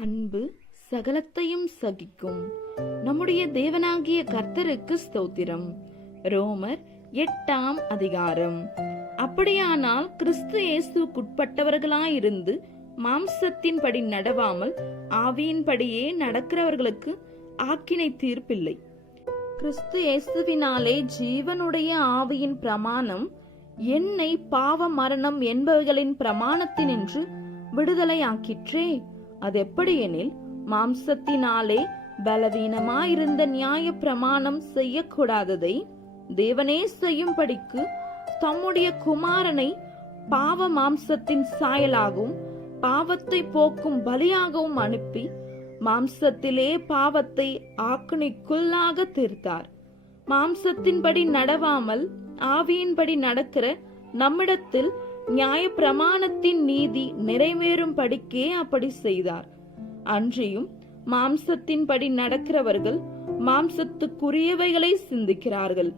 அன்பு சகலத்தையும் சகிக்கும். நம்முடைய தேவனாகிய கர்த்தருக்கு ஸ்தோத்திரம். ரோமர் எட்டாம் அதிகாரம். அப்படியானால் கிறிஸ்து இயேசுக்குட்பட்டவர்களாயிருந்து மாம்சத்தின்படி நடவாமல் ஆவியின்படியே நடக்கிறவர்களுக்கு ஆக்கினை தீர்ப்பில்லை. கிறிஸ்து இயேசுவினாலே ஜீவனுடைய ஆவியின் பிரமாணம் என்னை பாவ மரணம் என்பவைகளின் பிரமாணத்தினின்று விடுதலையாக்கிற்றே. அது எப்படியெனில் மாம்சத்தினாலே பலவீனமாயிருந்த நியாய பிரமாணம் செய்யக்கூடாததை தேவனே செய்யும்படிக்கு தம்முடைய குமாரனை பாவ மாம்சத்தின் சாயலாகவும் பாவத்தை போக்கும் பலியாகவும் அனுப்பி மாம்சத்திலே பாவத்தை ஆக்குனிக்குள்ளாக தீர்த்தார். மாம்சத்தின்படி நடவாமல் ஆவியின்படி நடக்கிற நம்மிடத்தில் நியாய பிரமாணத்தின் நீதி நிறைவேறும் படிக்கே அப்படி செய்தார். அன்றியும் மாம்சத்தின்படி நடக்கிறவர்கள் மாம்சத்துக்குரியவைகளை சிந்திக்கிறார்கள்.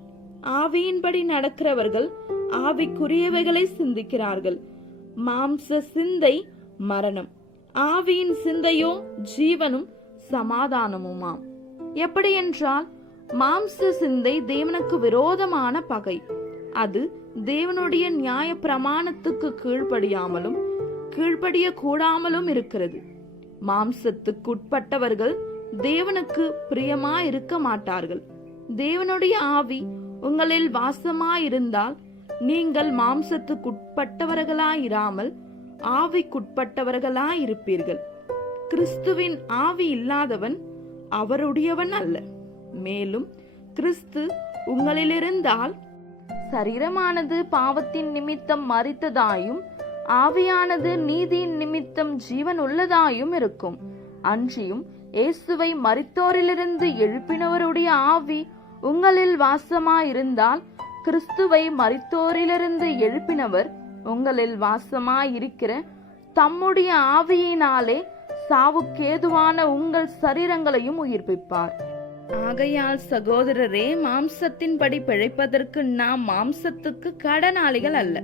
ஆவியின்படி நடக்கிறவர்கள் ஆவிக்குரியவைகளை சிந்திக்கிறார்கள். மாம்ச சிந்தை மரணம். ஆவியின் சிந்தையோ ஜீவனும் சமாதானமுமாம். எப்படியென்றால் மாம்ச சிந்தை தேவனுக்கு விரோதமான பகை. அது தேவனுடைய நியாய பிரமாணத்துக்கு கீழ்ப்படியாமலும் கீழ்ப்படிய கூடாமலும் இருக்கிறது. மாம்சத்துக்குட்பட்டவர்கள் தேவனுக்கு பிரியமா இருக்க மாட்டார்கள். தேவனுடைய ஆவி உங்களில் வாசமாயிருந்தால் நீங்கள் மாம்சத்துக்குட்பட்டவர்களாயிராமல் ஆவிக்குட்பட்டவர்களாயிருப்பீர்கள். கிறிஸ்துவின் ஆவி இல்லாதவன் அவருடையவன் அல்ல. மேலும் கிறிஸ்து உங்களிலிருந்தால் சரீரமானது பாவத்தின் நிமித்தம் மறித்ததாயும் ஆவியானது நீதியின் நிமித்தம் ஜீவன் உள்ளதாயும் இருக்கும். அன்றியும் இயேசுவை மறித்தோரிலிருந்து எழுப்பினவருடைய ஆவி உங்களில் வாசமாயிருந்தால் கிறிஸ்துவை மறித்தோரிலிருந்து எழுப்பினவர் உங்களில் வாசமாயிருக்கிற தம்முடைய ஆவியினாலே சாவுக்கேதுவான உங்கள் சரீரங்களையும் உயிர்ப்பிப்பார். ஆகையால் சகோதரரே மாம்சத்தின்படி பிழைப்பதற்கு நாம் மாம்சத்துக்கு கடனாளிகள் அல்ல.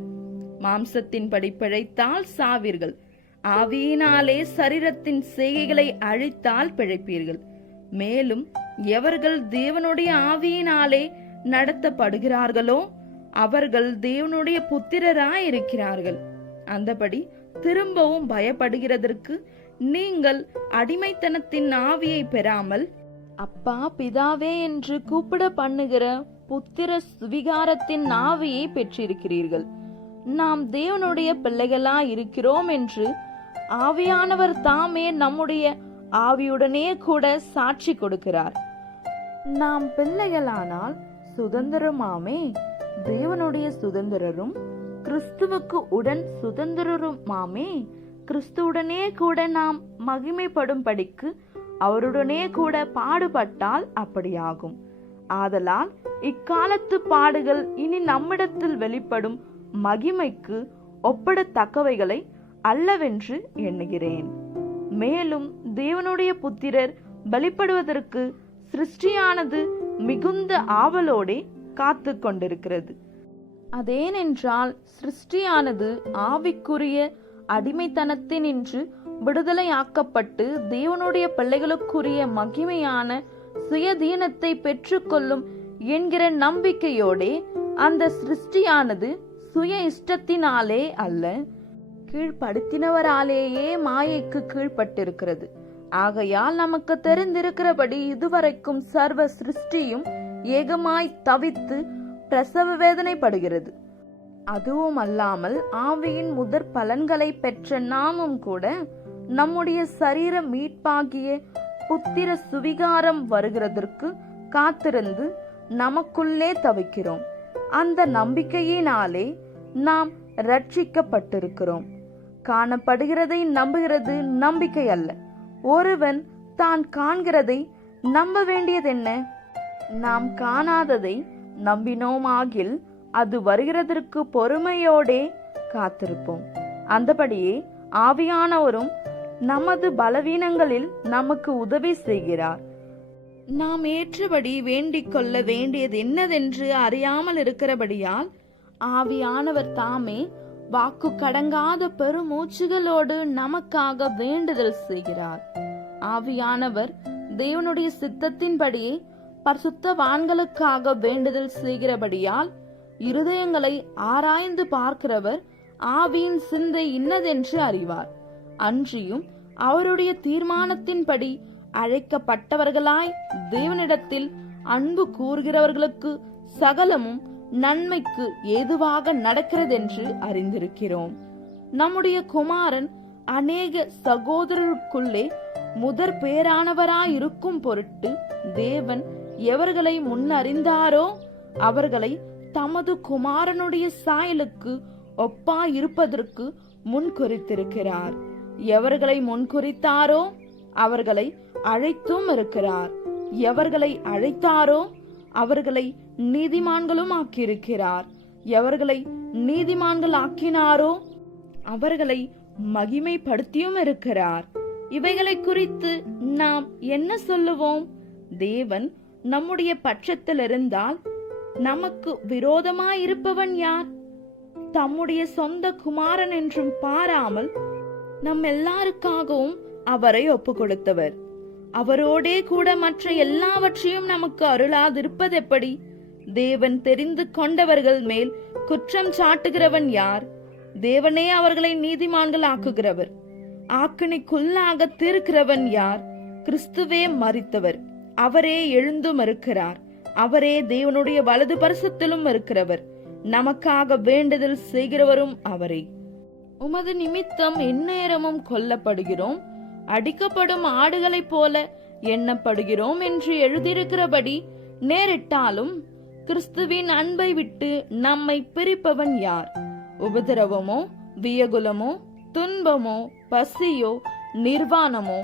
மாம்சத்தின்படி பிழைத்தால் சாவீர்கள். ஆவியினாலே சரீரத்தின் செய்கைகளை அழித்தால் பிழைப்பீர்கள். மேலும் எவர்கள் தேவனுடைய ஆவியினாலே நடத்தப்படுகிறார்களோ அவர்கள் தேவனுடைய புத்திரராய் இருக்கிறார்கள் அந்தபடி திரும்பவும் பயப்படுகிறதற்கு நீங்கள் அடிமைத்தனத்தின் ஆவியை பெறாமல் அப்பா பிதாவே என்று கூப்பிட பண்ணுகிற புத்திர சுவிகாரத்தின் ஆவியை பெற்றிருக்கிறீர்கள். நாம் தேவனுடைய பிள்ளைகளா இருக்கிறோம் என்று ஆவியானவர் தாமே நம்முடைய ஆவியுடனே கூட சாட்சி கொடுக்கிறார். நாம் பிள்ளைகளானால் சுதந்திரமாமே. தேவனுடைய சுதந்திரரும் கிறிஸ்துவுக்கு உடன் சுதந்திரருமாமே. கிறிஸ்துவுடனே கூட நாம் மகிமைப்படும்படிக்கு அவருடனே கூட பாடுபட்டால் அப்படியாகும். ஆதலால் இக்காலத்து பாடுகள் இனி நம்மிடத்தில் வெளிப்படும் மகிமைக்கு ஒப்பிடத்தக்கவைகளை அல்லவென்று எண்ணுகிறேன். மேலும் தேவனுடைய புத்திரர் வெளிப்படுவதற்கு சிருஷ்டியானது மிகுந்த ஆவலோடே காத்து கொண்டிருக்கிறது. அதேனென்றால் சிருஷ்டியானது ஆவிக்குரிய அடிமைத்தனத்தினின்று விடுதலையாக்கப்பட்டு தேவனுடைய பிள்ளைகளுக்குரிய மகிமையான சுயதீனத்தை பெற்றுக்கொள்ளும் என்கிற நம்பிக்கையோடே அந்த சிருஷ்டியானது சுய இஷ்டத்தினாலே அல்ல கீழ்ப்படுத்தினவராலேயே மாயைக்கு கீழ்ப்பட்டிருக்கிறது. ஆகையால் நமக்கு தெரிந்திருக்கிறபடி இதுவரைக்கும் சர்வ சிருஷ்டியும் ஏகமாய் தவித்து பிரசவ வேதனைப்படுகிறது. அதுவும் அல்லாமல் ஆவியின் முதற் பலன்களை பெற்ற நாமும் கூட நம்முடைய சரீர மீட்பாகிய புத்திர சுவிகாரம் வருகிறதற்கு காத்திருந்து நமக்குள்ளே தவிக்கிறோம். அந்த நம்பிக்கையினாலே நாம் ரட்சிக்கப்பட்டிருக்கிறோம். காணப்படுகிறதை நம்புகிறது நம்பிக்கை அல்ல. ஒருவன் தான் காண்கிறதை நம்ப வேண்டியதென்ன? நாம் காணாததை நம்பினோமாகில் அது வருகிறதற்கு பொறுமையோடே காத்திருப்போம். அந்தபடியே ஆவியானவரும் நமது பலவீனங்களில் நமக்கு உதவி செய்கிறார். நாம் ஏற்றபடி வேண்டிக் கொள்ள வேண்டியது என்னதென்று அறியாமல் இருக்கிறபடியால் ஆவியானவர் தாமே வாக்கு கடங்காத பெருமூச்சுகளோடு நமக்காக வேண்டுதல் செய்கிறார். ஆவியானவர் தேவனுடைய சித்தத்தின்படியே பரிசுத்தவான்களுக்காக வேண்டுதல் செய்கிறபடியால் இருதயங்களை ஆராய்ந்து பார்க்கிறவர் ஆவியின் சிந்தை இன்னதென்று அறிவார். அன்றியும் அவருடைய தீர்மானத்தின்படி அழைக்கப்பட்டவர்களாய் தேவனிடத்தில் அன்பு கூறுகிறவர்களுக்கு சகலமும் நன்மைக்கு ஏதுவாக நடக்கிறதென்று அறிந்திருக்கிறோம். நம்முடைய குமாரன் அநேக சகோதரருக்குள்ளே முதற் பேரானவராயிருக்கும் பொருட்டு தேவன் எவர்களை முன்னறிந்தாரோ அவர்களை தமது குமாரனுடைய சாயலுக்கு ஒப்பாயிருப்பதற்கு முன் குறித்திருக்கிறார் எவர்களை முன்குறித்தாரோ அவர்களை அழைத்தும் இருக்கிறார். எவர்களை அழைத்தாரோ அவர்களை நீதிமான்களும் ஆக்கியிருக்கிறார் எவர்களை நீதிமான்கள் ஆக்கினாரோ அவர்களை மகிமைப்படுத்தியும் இருக்கிறார். இவைகளை குறித்து நாம் என்ன சொல்லுவோம்? தேவன் நம்முடைய பட்சத்தில் இருந்தால் நமக்கு விரோதமாயிருப்பவன் யார்? தம்முடைய சொந்த குமாரன் என்றும் பாராமல் நம் எல்லாருக்காகவும் அவரை ஒப்பு கொடுத்தவர் அவரோடே கூட மற்ற எல்லாவற்றையும் நமக்கு அருளாதிருப்பதெப்படி? தேவன் தெரிந்து கொண்டவர்கள் மேல் குற்றம் சாட்டுகிறவன் யார்? தேவனே அவர்களை நீதிமான்கள் ஆக்குகிறவர் ஆக்கணிக்குள்ளாக தீர்க்கிறவன் யார்? கிறிஸ்துவே மறித்தவர் அவரே எழுந்தும் இருக்கிறார். அவரே தேவனுடைய வலது பரிசத்திலும் இருக்கிறவர். நமக்காக வேண்டுதல் செய்கிறவரும் அவரே. உமது நிமித்தம் எந்நேரமும் கொல்லப்படுகிறோம். அடிக்கப்படும் ஆடுகளைப் போல எண்ணப்படுகிறோம் என்று எழுதியிருக்கிறபடி நேரிட்டாலும் கிறிஸ்துவின் அன்பை விட்டு நம்மை பிரிப்பவன் யார்? உபதிரவமோ வியகுலமோ துன்பமோ பசியோ நிர்வாணமோ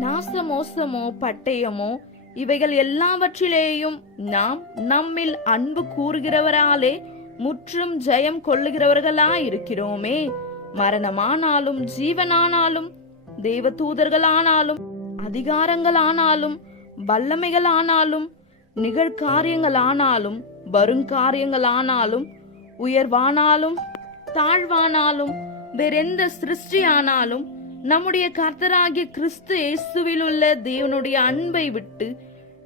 நாசமோசமோ பட்டயமோ இவைகள் எல்லாவற்றிலேயும் நாம் நம்மில் அன்பு கூறுகிறவராலே முற்றும் ஜெயம் கொள்ளுகிறவர்களாயிருக்கிறோமே. மரணமானாலும் ஜீவனானாலும் தேவ தூதர்களானாலும் அதிகாரங்களானாலும் வல்லமைகளானாலும் நிகழ்காரியங்களானாலும் வருங்காரியங்களானாலும் உயர்வானாலும் தாழ்வானாலும் வேறெந்த சிருஷ்டியானாலும் நம்முடைய கர்த்தராகிய கிறிஸ்து இயேசுவில் உள்ள தேவனுடைய அன்பை விட்டு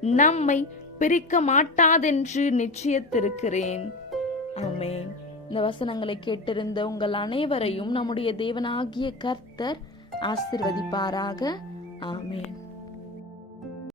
நம்மை பிரிக்க மாட்டாதென்று நிச்சயத்திருக்கிறேன். ஆமென். இந்த வசனங்களை கேட்டிருந்த உங்கள் அனைவரையும் நம்முடைய தேவனாகிய கர்த்தர் ஆசிர்வதிப்பாராக. ஆமேன்.